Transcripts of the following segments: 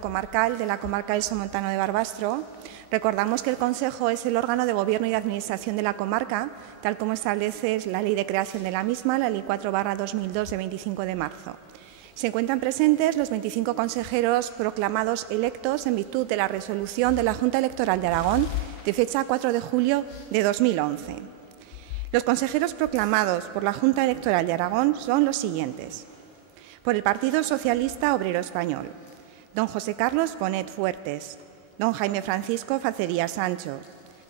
comarcal de la comarca del Somontano de Barbastro. Recordamos que el Consejo es el órgano de gobierno y de administración de la comarca, tal como establece la Ley de creación de la misma, la Ley 4/2002 de 25 de marzo. Se encuentran presentes los 25 consejeros proclamados electos en virtud de la resolución de la Junta Electoral de Aragón de fecha 4 de julio de 2011. Los consejeros proclamados por la Junta Electoral de Aragón son los siguientes. Por el Partido Socialista Obrero Español: don José Carlos Bonet Fuertes, don Jaime Francisco Facería Sancho,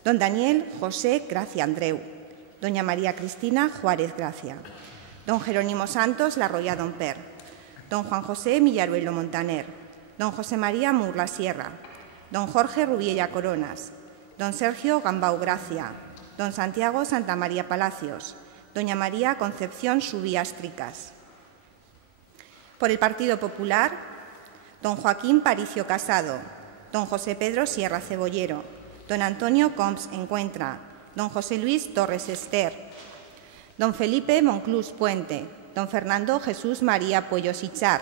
don Daniel José Gracia Andreu, doña María Cristina Juárez Gracia, don Jerónimo Santos Larroya Domper, don Juan José Millaruelo Montaner, don José María Murla Sierra, don Jorge Rubiella Coronas, don Sergio Gambau Gracia, don Santiago Santamaría Palacios, doña María Concepción Subías Tricas. Por el Partido Popular: don Joaquín Paricio Casado, don José Pedro Sierra Cebollero, don Antonio Coms Encuentra, don José Luis Torres Ester, don Felipe Monclús Puente, don Fernando Jesús María Puello Sichar,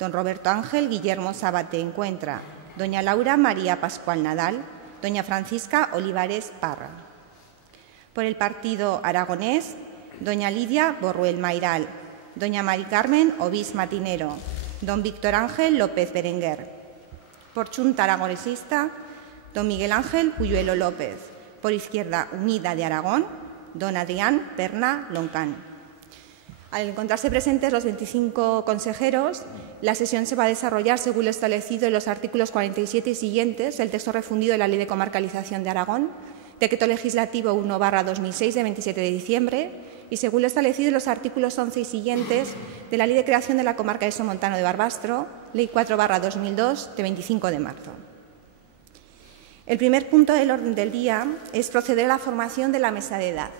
don Roberto Ángel Guillermo Sabate Encuentra, doña Laura María Pascual Nadal, doña Francisca Olivares Parra. Por el Partido Aragonés: doña Lidia Borruel Mairal, doña Mari Carmen Obís Matinero, don Víctor Ángel López Berenguer. Por Chunta Aragonesista: don Miguel Ángel Puyuelo López. Por Izquierda Unida de Aragón: don Adrián Perna Loncán. Al encontrarse presentes los 25 consejeros, la sesión se va a desarrollar según lo establecido en los artículos 47 y siguientes del texto refundido de la Ley de Comarcalización de Aragón, Decreto Legislativo 1/2006 de 27 de diciembre, y según lo establecido en los artículos 11 y siguientes de la Ley de creación de la comarca del Somontano de Barbastro, Ley 4/2002 de 25 de marzo. El primer punto del orden del día es proceder a la formación de la mesa de edad.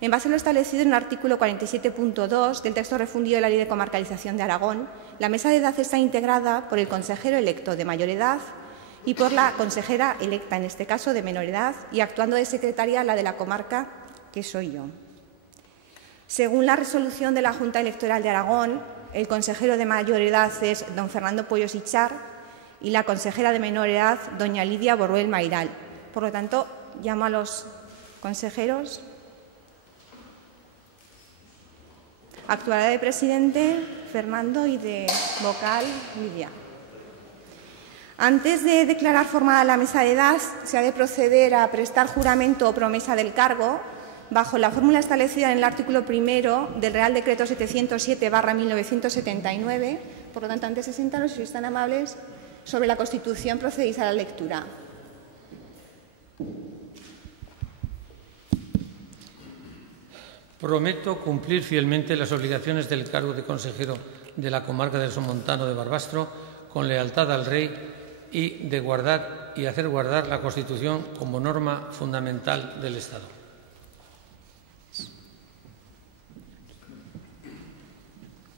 En base a lo establecido en el artículo 47.2 del texto refundido de la Ley de Comarcalización de Aragón, la mesa de edad está integrada por el consejero electo de mayor edad y por la consejera electa, en este caso de menor edad, y actuando de secretaria la de la comarca, que soy yo. Según la resolución de la Junta Electoral de Aragón, el consejero de mayor edad es don Fernando Puello Sichar y la consejera de menor edad, doña Lidia Borruel Mairal. Por lo tanto, llamo a los consejeros. Actuará de presidente Fernando y de vocal Lidia. Antes de declarar formada la mesa de edad, se ha de proceder a prestar juramento o promesa del cargo bajo la fórmula establecida en el artículo primero del Real Decreto 707/1979. Por lo tanto, antes de sentaros, si sois tan amables, sobre la Constitución procedéis a la lectura. Prometo cumplir fielmente las obligaciones del cargo de consejero de la comarca del Somontano de Barbastro con lealtad al Rey y de guardar y hacer guardar la Constitución como norma fundamental del Estado.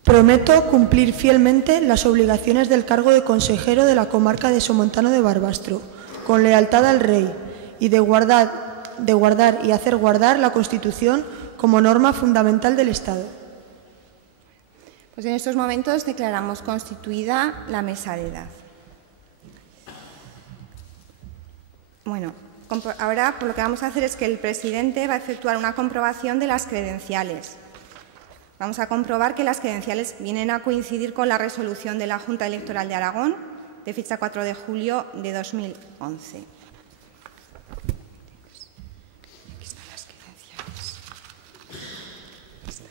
Prometo cumplir fielmente las obligaciones del cargo de consejero de la comarca de Somontano de Barbastro, con lealtad al Rey, y de guardar y hacer guardar la Constitución como norma fundamental del Estado. Pues en estos momentos declaramos constituida la mesa de edad. Bueno, ahora lo que vamos a hacer es que el presidente va a efectuar una comprobación de las credenciales. Vamos a comprobar que las credenciales vienen a coincidir con la resolución de la Junta Electoral de Aragón de fecha 4 de julio de 2011. Aquí están las credenciales. Están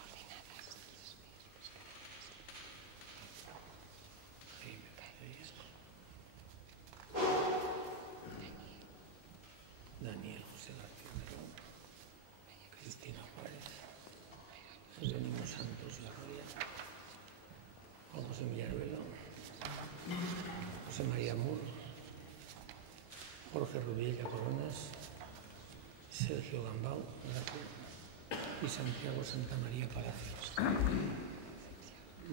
ordenadas. Daniel José García, Cristina Juárez, Jerónimo Santos Larroya, Juan José Millaruelo, José María Mur, Jorge Rubiella Coronas, Sergio Gambau y Santiago Santamaría Palacios.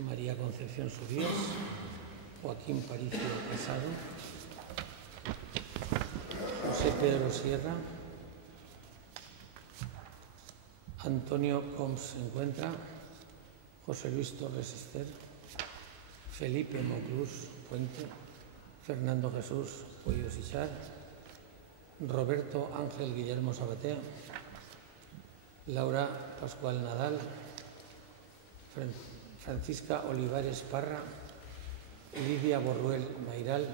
María Concepción Subías, Joaquín Paricio Casado, José Pedro Sierra, Antonio Coms se encuentra. José Luis Torres Ester. Felipe Moclús Puente. Fernando Jesús Pueyo Sichar. Roberto Ángel Guillermo Sabatea. Laura Pascual Nadal. Francisca Olivares Parra. Lidia Borruel Mairal.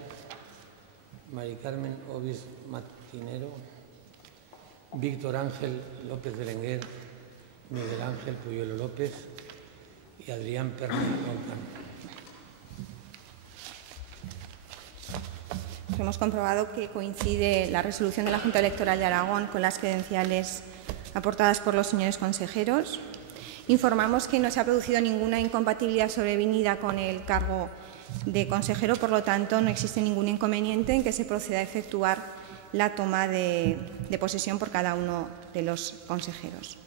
Mari Carmen Obis Matinero. Víctor Ángel López Belenguer. Miguel Ángel Puyuelo López y Adrián Perna Moncano. Hemos comprobado que coincide la resolución de la Junta Electoral de Aragón con las credenciales aportadas por los señores consejeros. Informamos que no se ha producido ninguna incompatibilidad sobrevenida con el cargo de consejero, por lo tanto, no existe ningún inconveniente en que se proceda a efectuar la toma de posesión por cada uno de los consejeros.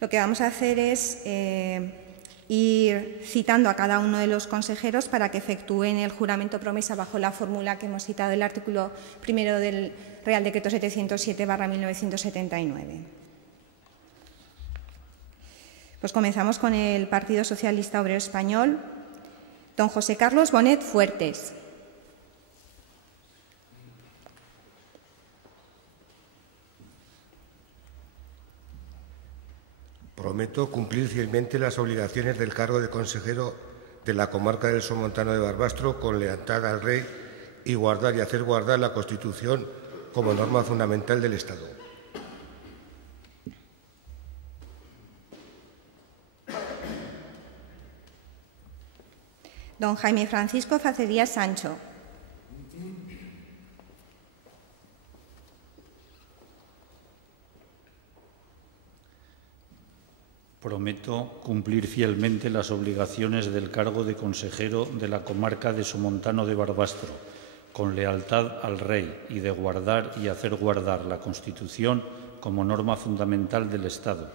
Lo que vamos a hacer es ir citando a cada uno de los consejeros para que efectúen el juramento promesa bajo la fórmula que hemos citado en el artículo 1 del Real Decreto 707/1979. Pues comenzamos con el Partido Socialista Obrero Español. Don José Carlos Bonet Fuertes. Prometo cumplir fielmente las obligaciones del cargo de consejero de la comarca del Somontano de Barbastro con lealtad al Rey y guardar y hacer guardar la Constitución como norma fundamental del Estado. Don Jaime Francisco Facerías Sancho. Prometo cumplir fielmente las obligaciones del cargo de consejero de la comarca de Somontano de Barbastro, con lealtad al Rey y de guardar y hacer guardar la Constitución como norma fundamental del Estado.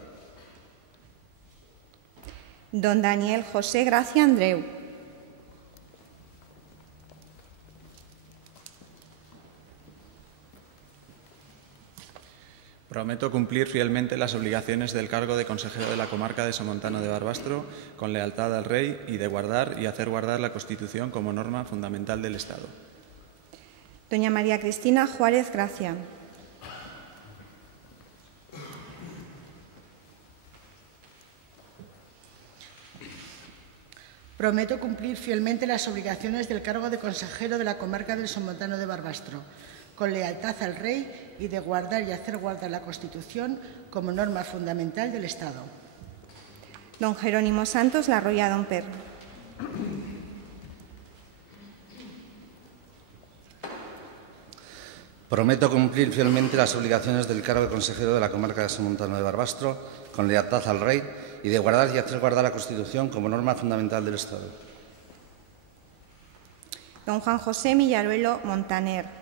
Don Daniel José Gracia Andreu. Prometo cumplir fielmente las obligaciones del cargo de consejero de la comarca de Somontano de Barbastro con lealtad al Rey y de guardar y hacer guardar la Constitución como norma fundamental del Estado. Doña María Cristina Juárez Gracia. Prometo cumplir fielmente las obligaciones del cargo de consejero de la comarca del Somontano de Barbastro, con lealtad al Rey y de guardar y hacer guardar la Constitución como norma fundamental del Estado. Don Jerónimo Santos Larroya Domper. Prometo cumplir fielmente las obligaciones del cargo de consejero de la comarca de Somontano de Barbastro, con lealtad al Rey y de guardar y hacer guardar la Constitución como norma fundamental del Estado. Don Juan José Millaruelo Montaner.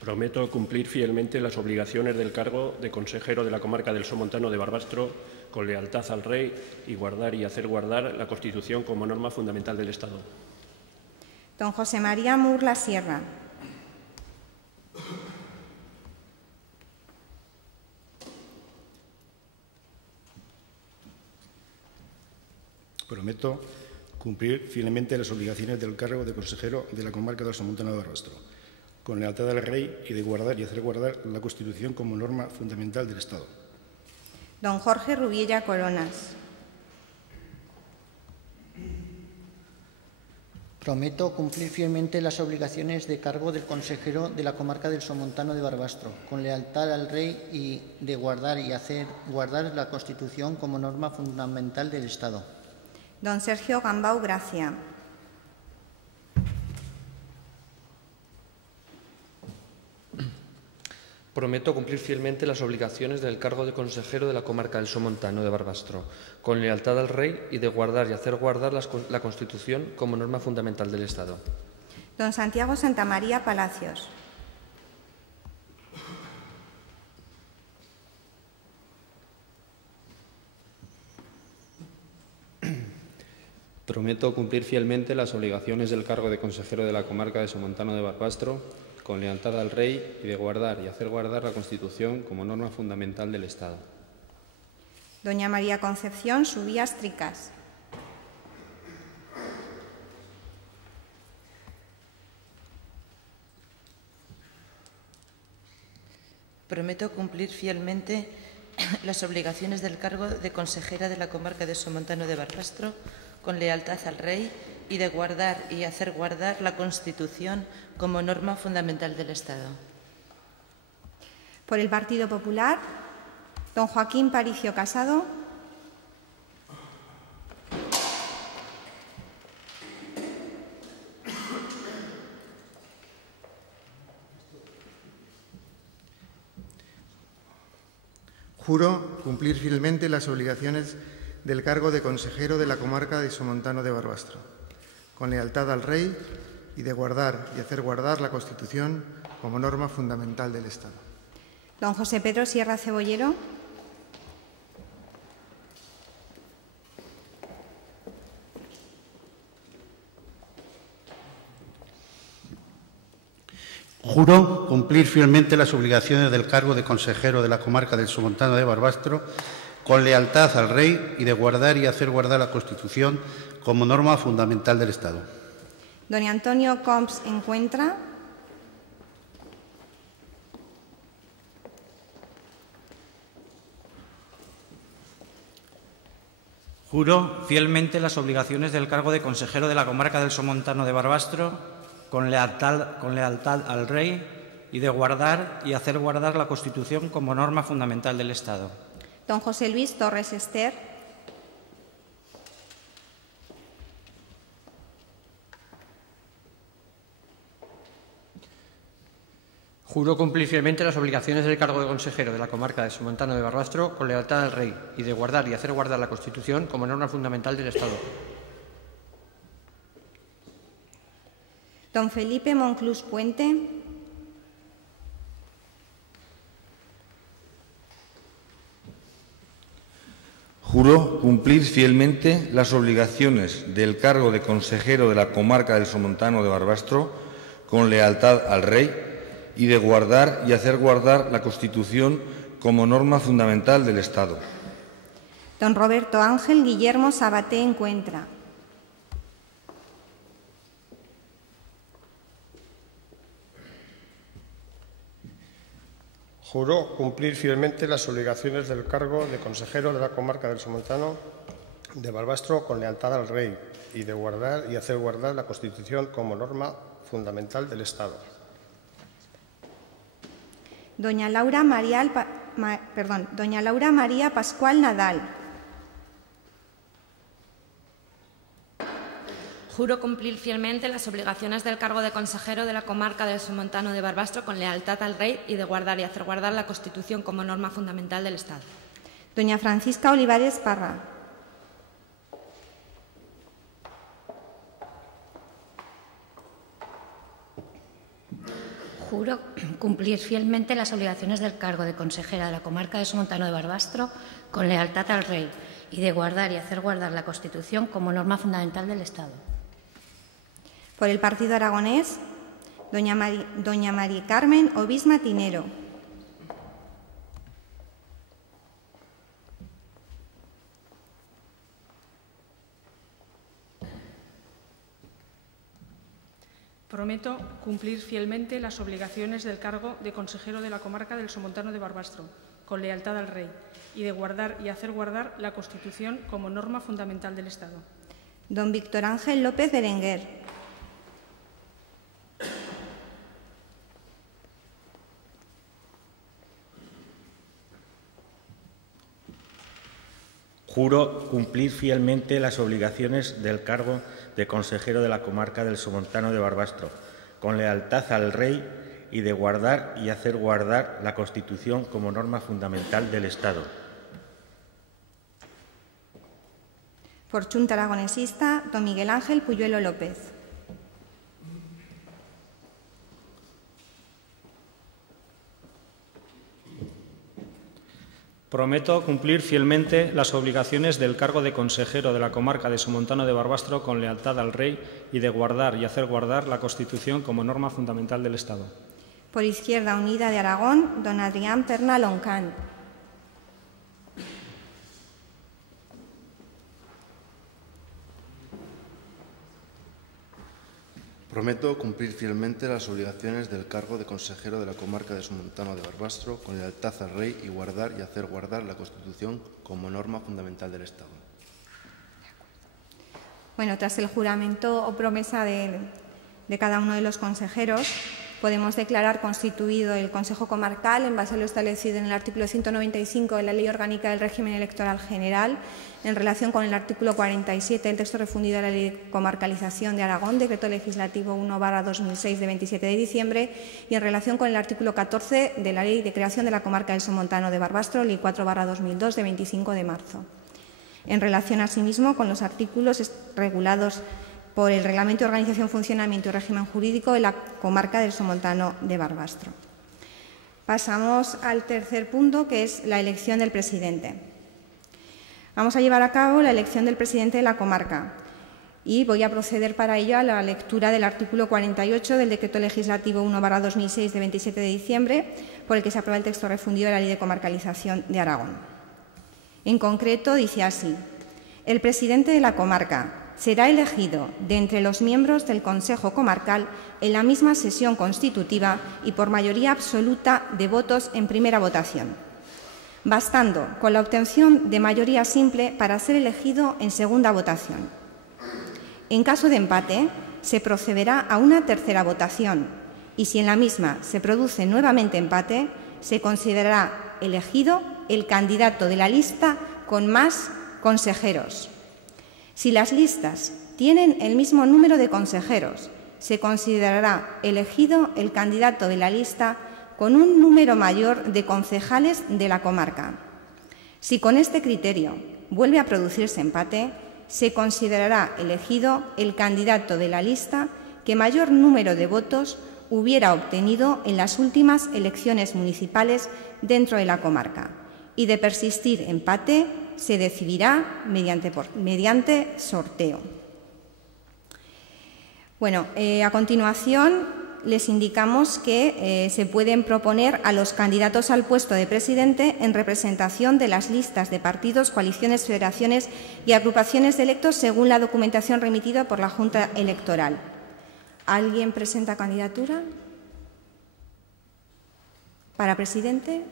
Prometo cumplir fielmente las obligaciones del cargo de consejero de la comarca del Somontano de Barbastro con lealtad al Rey y guardar y hacer guardar la Constitución como norma fundamental del Estado. Don José María Murla Sierra. Prometo cumplir fielmente las obligaciones del cargo de consejero de la comarca del Somontano de Barbastro, con lealtad al Rey y de guardar y hacer guardar la Constitución como norma fundamental del Estado. Don Jorge Rubiella Coronas. Prometo cumplir fielmente las obligaciones de cargo del consejero de la comarca del Somontano de Barbastro, con lealtad al Rey y de guardar y hacer guardar la Constitución como norma fundamental del Estado. Don Sergio Gambau Gracia. Prometo cumplir fielmente las obligaciones del cargo de consejero de la comarca del Somontano de Barbastro, con lealtad al Rey y de guardar y hacer guardar la Constitución como norma fundamental del Estado. Don Santiago Santamaría Palacios. Prometo cumplir fielmente las obligaciones del cargo de consejero de la comarca de Somontano de Barbastro, con lealtad al Rey y de guardar y hacer guardar la Constitución como norma fundamental del Estado. Doña María Concepción Subías Tricas. Prometo cumplir fielmente las obligaciones del cargo de consejera de la comarca de Somontano de Barbastro con lealtad al Rey y de guardar y hacer guardar la Constitución como norma fundamental del Estado. Por el Partido Popular, don Joaquín Paricio Casado. Juro cumplir fielmente las obligaciones del cargo de consejero de la comarca de Somontano de Barbastro, con lealtad al Rey y de guardar y hacer guardar la Constitución como norma fundamental del Estado. Don José Pedro Sierra Cebollero. Juro cumplir fielmente las obligaciones del cargo de consejero de la comarca del Somontano de Barbastro con lealtad al Rey y de guardar y hacer guardar la Constitución como norma fundamental del Estado. Don Antonio Coms Encuentra. Juro fielmente las obligaciones del cargo de consejero de la comarca del Somontano de Barbastro con lealtad al Rey y de guardar y hacer guardar la Constitución como norma fundamental del Estado. Don José Luis Torres Ester. Juro cumplir fielmente las obligaciones del cargo de consejero de la comarca de Somontano de Barbastro con lealtad al Rey y de guardar y hacer guardar la Constitución como norma fundamental del Estado. Don Felipe Monclús Puente. Juro cumplir fielmente las obligaciones del cargo de consejero de la comarca del Somontano de Barbastro con lealtad al Rey y de guardar y hacer guardar la Constitución como norma fundamental del Estado. Don Roberto Ángel Guillermo Sabaté Encuentra. Juro cumplir fielmente las obligaciones del cargo de consejero de la comarca del Somontano de Barbastro con lealtad al Rey y de guardar y hacer guardar la Constitución como norma fundamental del Estado. Doña Laura María Pascual Nadal. Juro cumplir fielmente las obligaciones del cargo de consejero de la comarca del Somontano de Barbastro con lealtad al Rey y de guardar y hacer guardar la Constitución como norma fundamental del Estado. Doña Francisca Olivares Parra. Juro cumplir fielmente las obligaciones del cargo de consejera de la comarca de Somontano de Barbastro con lealtad al Rey y de guardar y hacer guardar la Constitución como norma fundamental del Estado. Por el Partido Aragonés, doña María Carmen Obisma Tinero. Prometo cumplir fielmente las obligaciones del cargo de consejero de la comarca del Somontano de Barbastro, con lealtad al Rey, y de guardar y hacer guardar la Constitución como norma fundamental del Estado. Don Víctor Ángel López Berenguer. Juro cumplir fielmente las obligaciones del cargo de consejero de la comarca del Somontano de Barbastro, con lealtad al Rey y de guardar y hacer guardar la Constitución como norma fundamental del Estado. Por Xunta Aragonesista, don Miguel Ángel Puyuelo López. Prometo cumplir fielmente las obligaciones del cargo de consejero de la comarca de Somontano de Barbastro con lealtad al Rey y de guardar y hacer guardar la Constitución como norma fundamental del Estado. Por Izquierda Unida de Aragón, don Adrián Pernaloncán. Prometo cumplir fielmente las obligaciones del cargo de consejero de la comarca de Somontano de Barbastro con lealtad al Rey y guardar y hacer guardar la Constitución como norma fundamental del Estado. Bueno, tras el juramento o promesa de cada uno de los consejeros, podemos declarar constituido el Consejo Comarcal en base a lo establecido en el artículo 195 de la Ley Orgánica del Régimen Electoral General, en relación con el artículo 47 del texto refundido de la Ley de Comarcalización de Aragón, Decreto Legislativo 1/2006 de 27 de diciembre, y en relación con el artículo 14 de la Ley de Creación de la Comarca del Somontano de Barbastro, Ley 4/2002 de 25 de marzo. En relación, asimismo, con los artículos regulados por el Reglamento de Organización, Funcionamiento y Régimen Jurídico de la Comarca del Somontano de Barbastro. Pasamos al tercer punto, que es la elección del presidente. Vamos a llevar a cabo la elección del presidente de la comarca y voy a proceder para ello a la lectura del artículo 48 del Decreto Legislativo 1/2006 de 27 de diciembre, por el que se aprueba el texto refundido de la Ley de Comarcalización de Aragón. En concreto, dice así: el presidente de la comarca será elegido de entre los miembros del Consejo Comarcal en la misma sesión constitutiva y por mayoría absoluta de votos en primera votación, bastando con la obtención de mayoría simple para ser elegido en segunda votación. En caso de empate, se procederá a una tercera votación y, si en la misma se produce nuevamente empate, se considerará elegido el candidato de la lista con más consejeros. Si las listas tienen el mismo número de consejeros, se considerará elegido el candidato de la lista con un número mayor de concejales de la comarca. Si con este criterio vuelve a producirse empate, se considerará elegido el candidato de la lista que mayor número de votos hubiera obtenido en las últimas elecciones municipales dentro de la comarca, y de persistir empate se decidirá mediante sorteo. Bueno, a continuación les indicamos que se pueden proponer a los candidatos al puesto de presidente en representación de las listas de partidos, coaliciones, federaciones y agrupaciones de electos según la documentación remitida por la Junta Electoral. ¿Alguien presenta candidatura para presidente?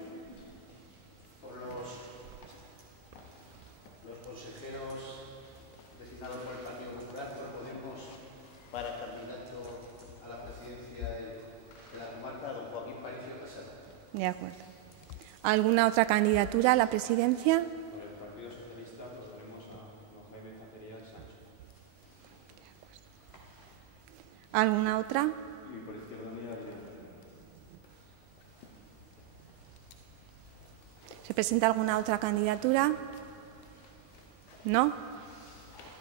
De acuerdo. ¿Alguna otra candidatura a la presidencia? Por el Partido Socialista proponemos a don Jaime Zacarías Sancho. ¿Alguna otra? Y por Izquierda Unida de ¿Se presenta alguna otra candidatura? ¿No? ¿No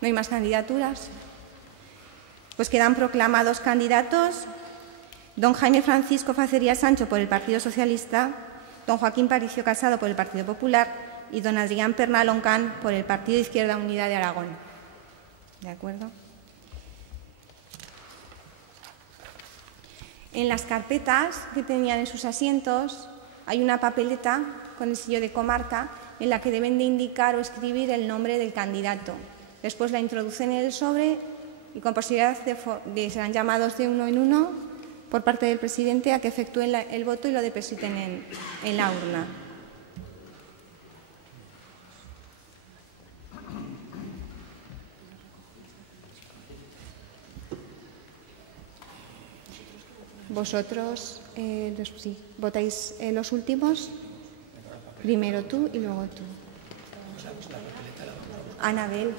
hay más candidaturas? Pues quedan proclamados candidatos don Jaime Francisco Zacarías Sancho por el Partido Socialista, don Joaquín Paricio Casado por el Partido Popular y don Adrián Pernaloncán por el Partido Izquierda Unida de Aragón. ¿De acuerdo? En las carpetas que tenían en sus asientos hay una papeleta con el sello de comarca en la que deben de indicar o escribir el nombre del candidato. Después la introducen en el sobre y con posibilidad de serán llamados de uno en uno por parte del presidente a que efectúen el voto y lo depositen en la urna. ¿Vosotros votáis los últimos? Primero tú y luego tú. Anabel.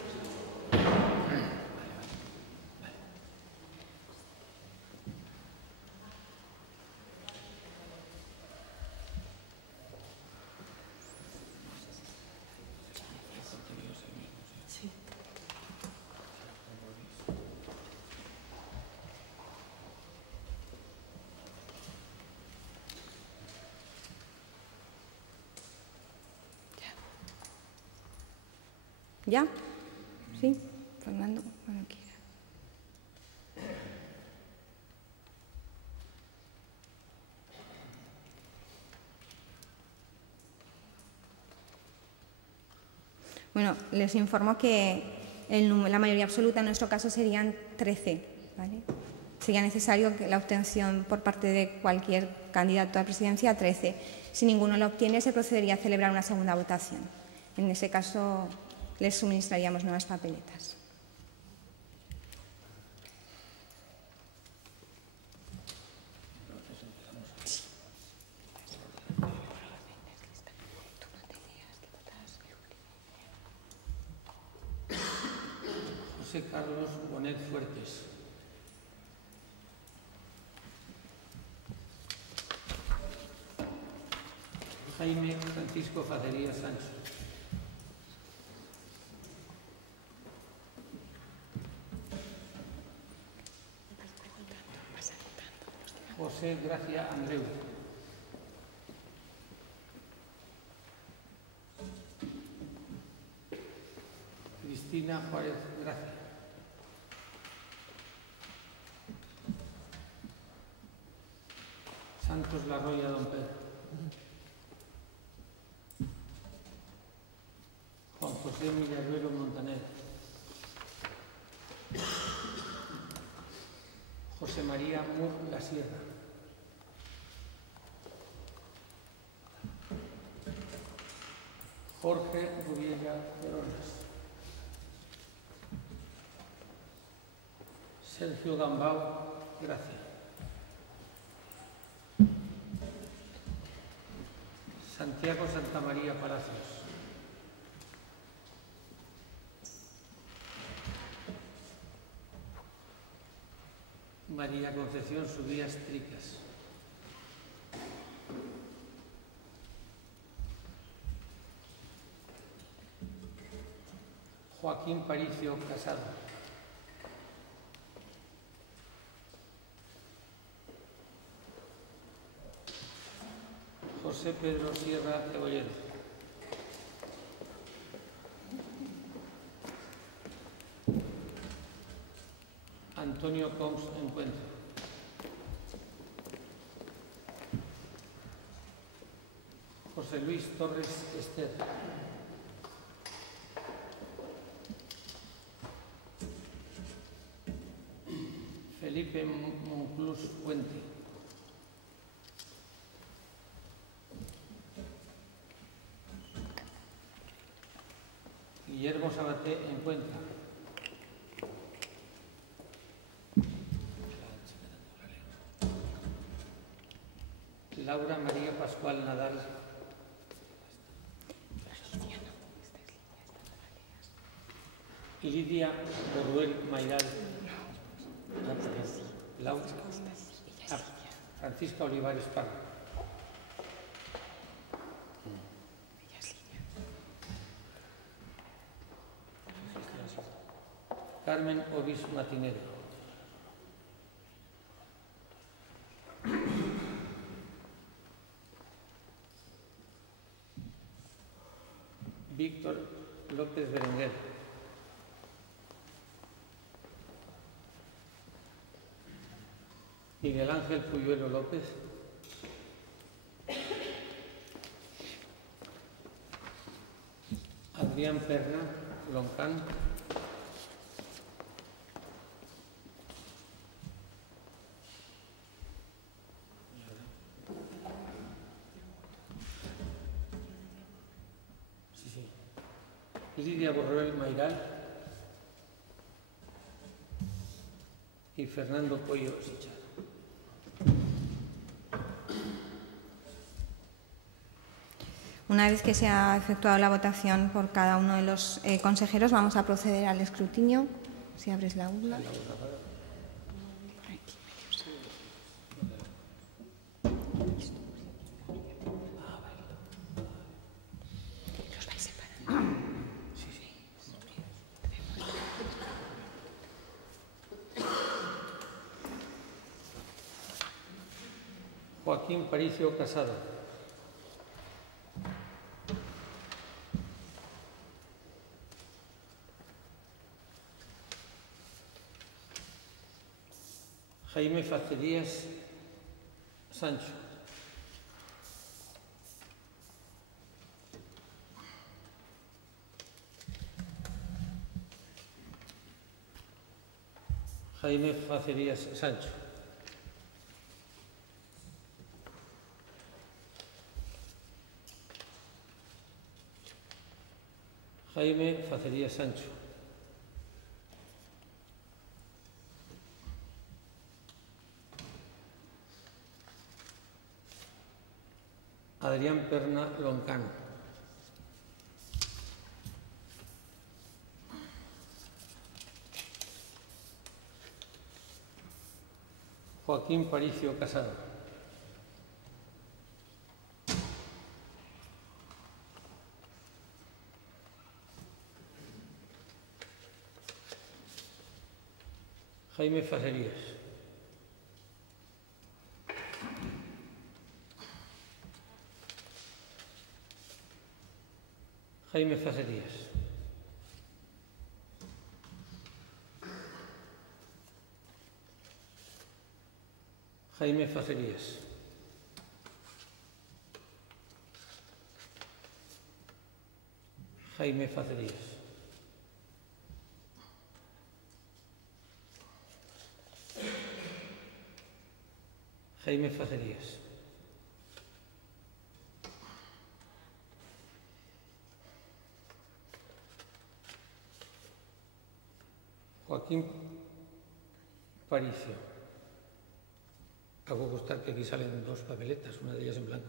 ¿Ya? ¿Sí? Fernando, cuando quiera. Bueno, les informo que la mayoría absoluta en nuestro caso serían 13, ¿vale? Sería necesario que la obtención por parte de cualquier candidato a presidencia 13. Si ninguno lo obtiene, se procedería a celebrar una segunda votación. En ese caso, les suministraríamos nuevas papeletas. José Carlos Bonet Fuertes. Jaime Francisco Facería Sancho. José Gracia Andreu. Cristina Juárez Gracia. Santos Larroya Don Pedro. Juan José Millarruelo Montaner. José María Mur La Sierra. Jorge Rubiega Coronas. Sergio Gambao Gracia. Santiago Santamaría Palacios. María Concepción Subías Tricas. Joaquín Paricio Casado. José Pedro Sierra Cebollero. Antonio Coms Encuentro. José Luis Torres Ester. Felipe Monclús Puente. Guillermo Sabaté Encuentra. Laura María Pascual Nadal. Lidia Boruel Mairal. Francisca Olivares Parra. Carmen Obis Matinero. Víctor López Berenguer. Miguel Ángel Puyuelo López. Adrián Perna Loncán. Lidia Borrell Mairal y Fernando Pollo Sichar. Una vez que se ha efectuado la votación por cada uno de los consejeros, vamos a proceder al escrutinio. Si abres la urna. Joaquín Paricio Casado. Jaime Facerías Sancho. Jaime Facerías Sancho. Jaime Facerías Sancho. Adrián Perna Loncano. Joaquín Paricio Casado. Jaime Facerías. Jaime Facerías. Jaime Facerías. Jaime Facerías. Jaime Facerías. Joaquín Paricio. Hago constar que aquí salen dos papeletas, una de ellas en blanco.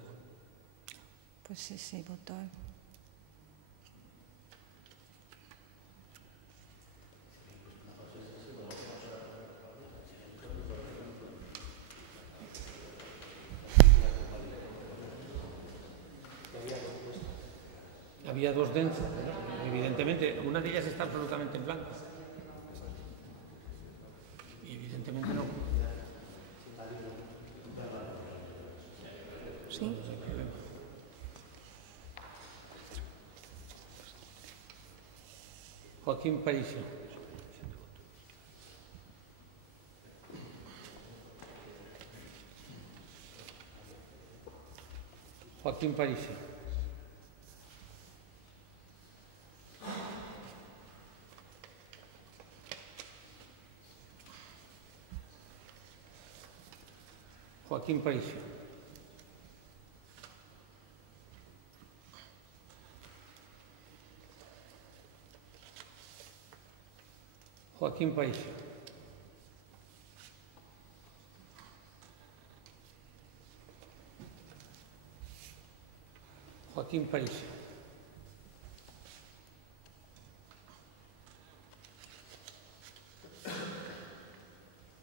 Pues sí, sí, votó. Había dos dentro, evidentemente. Una de ellas está absolutamente en blanco. Y evidentemente no. Sí. Joaquín Paricio. Joaquín Paricio. Joaquín Paricio. Joaquín Paricio. Joaquín Paricio.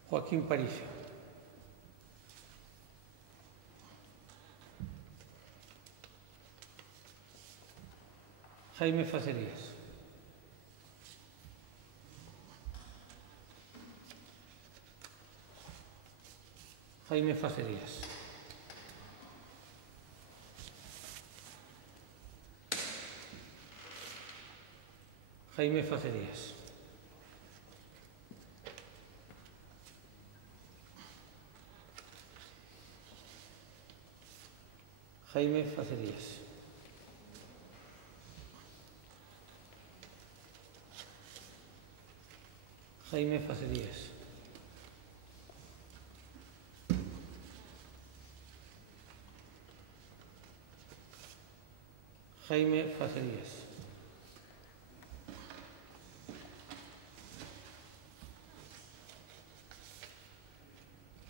Joaquín Paricio. Jaime Facerías. Jaime Facerías. Jaime Facerías. Jaime Facerías. Jaime Facerías. Jaime Facerías.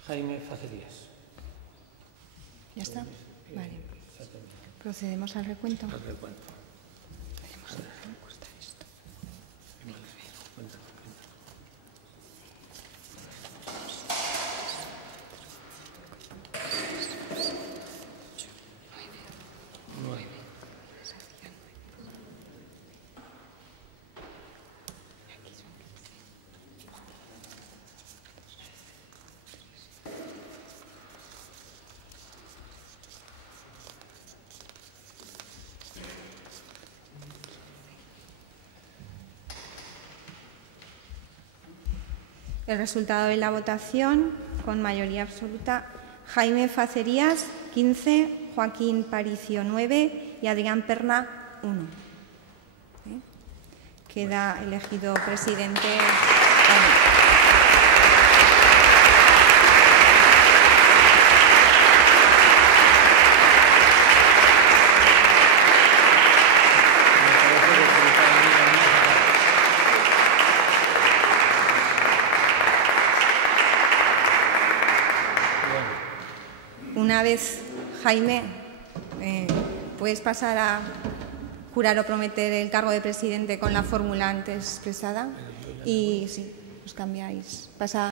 Jaime Facerías. ¿Ya está? Vale. Procedemos al recuento. Al recuento. Veremos si me gusta esto. El resultado de la votación, con mayoría absoluta, Jaime Facerías, 15, Joaquín Paricio, 9 y Adrián Perna, 1. Queda elegido presidente. una vez, Jaime, puedes pasar a jurar o prometer el cargo de presidente con la fórmula antes expresada y sí, os cambiáis. Pasa